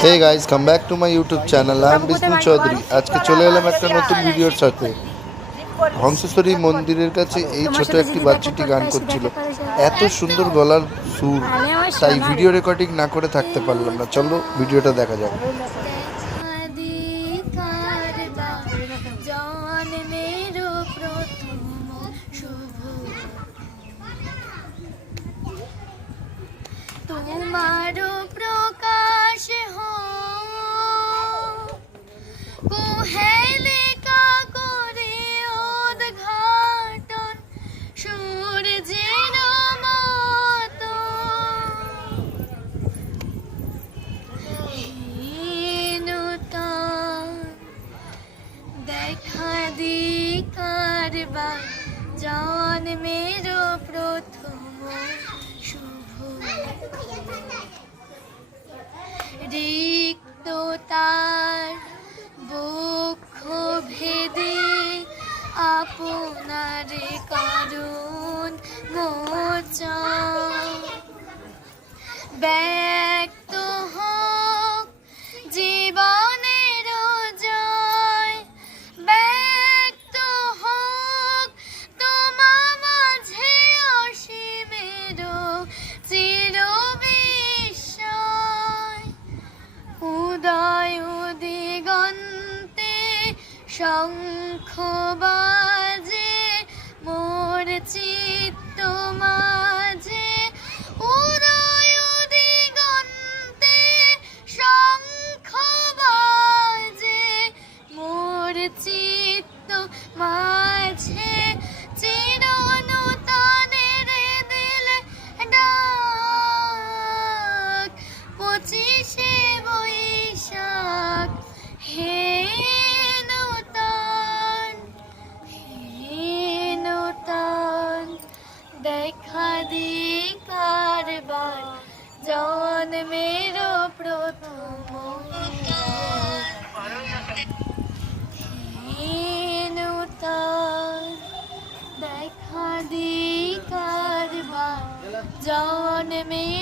Hey guys, come back to my YouTube channel. I am Bishnu Chowdhury. আজকে চলে এলাম একটা নতুন ভিডিওর সাথে। হংসেশ্বরী মন্দিরের কাছে এই ছোট একটি বাচ্চাটি গান করছিল। এত সুন্দর গলার সুর, তাই ভিডিও রেকর্ডিং না করে থাকতে পারলাম না। চলো ভিডিওটা দেখা যাক। তোমারও প্রকাশ কুহেলিকা করে উদ্ঘাটন সূর্যের মতো হীনতা দেখা দি কারবার জন্মের প্রথম শুভ রিক্ততার বক্ষ ভেদে আপনার করুণ মোচন ব্যক্ত হোক জীবনের জয়, ব্যক্ত হোক তোমা মাঝে অসীমের চির বিস্ময়। উদয় দিগন্তে শঙ্খ বাজে মোর চিত্ত মাঝে, উদয় দিগন্তে শঙ্খ বাজে মোর চিত্ত মাঝে, চিরনূতনের দিলে ডাক 25শে বৈশাখ। হে নূতন, হে নূতন দেখা দি কারবার জন্মের প্রথম হে নূতন দেখা দি কারবার জন্মের